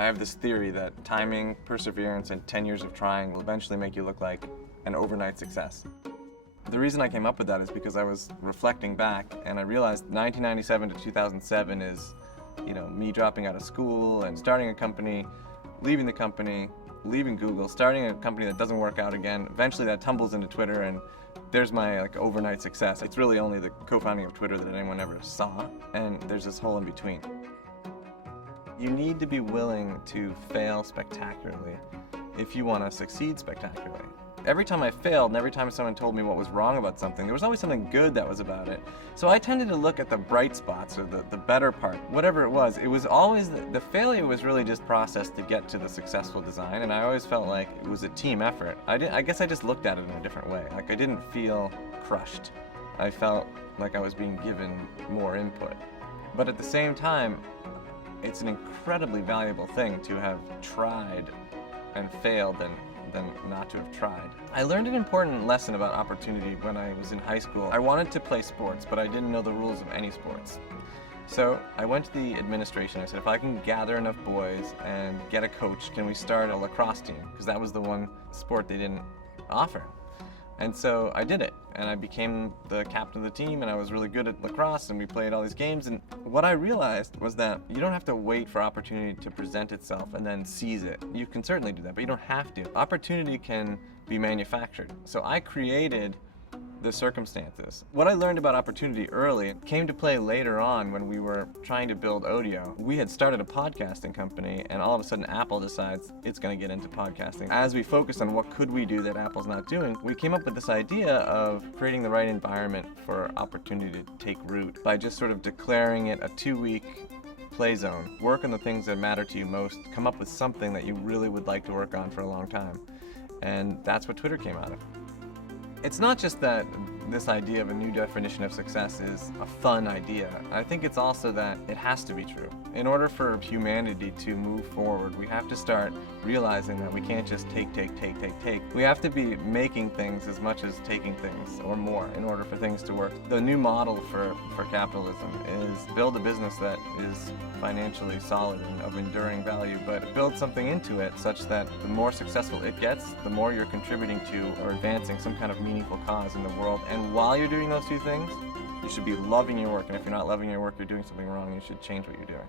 I have this theory that timing, perseverance, and 10 years of trying will eventually make you look like an overnight success. The reason I came up with that is because I was reflecting back and I realized 1997 to 2007 is, me dropping out of school and starting a company, leaving the company, leaving Google, starting a company that doesn't work out again. Eventually that tumbles into Twitter and there's my overnight success. It's really only the co-founding of Twitter that anyone ever saw, and there's this whole in between. You need to be willing to fail spectacularly if you want to succeed spectacularly. Every time I failed and every time someone told me what was wrong about something, there was always something good that was about it. So I tended to look at the bright spots or the better part, whatever it was always, the failure was really just process to get to the successful design, and I always felt like it was a team effort. I guess I just looked at it in a different way. Like I didn't feel crushed. I felt like I was being given more input. But at the same time, it's an incredibly valuable thing to have tried and failed than not to have tried. I learned an important lesson about opportunity when I was in high school. I wanted to play sports, but I didn't know the rules of any sports. So I went to the administration. I said, if I can gather enough boys and get a coach, can we start a lacrosse team? Because that was the one sport they didn't offer. And so I did it, and I became the captain of the team, and I was really good at lacrosse, and we played all these games. And what I realized was that you don't have to wait for opportunity to present itself and then seize it. You can certainly do that, but you don't have to. Opportunity can be manufactured. So I created the circumstances. What I learned about opportunity early came to play later on when we were trying to build Odeo. We had started a podcasting company, and all of a sudden Apple decides it's going to get into podcasting. As we focused on what could we do that Apple's not doing, we came up with this idea of creating the right environment for opportunity to take root by just sort of declaring it a 2-week play zone. Work on the things that matter to you most. Come up with something that you really would like to work on for a long time. And that's what Twitter came out of. It's not just that this idea of a new definition of success is a fun idea. I think it's also that it has to be true. In order for humanity to move forward, we have to start realizing that we can't just take. We have to be making things as much as taking things or more in order for things to work. The new model for capitalism is build a business that is financially solid and of enduring value, but build something into it such that the more successful it gets, the more you're contributing to or advancing some kind of meaningful cause in the world. And while you're doing those two things, you should be loving your work. And if you're not loving your work, you're doing something wrong. You should change what you're doing.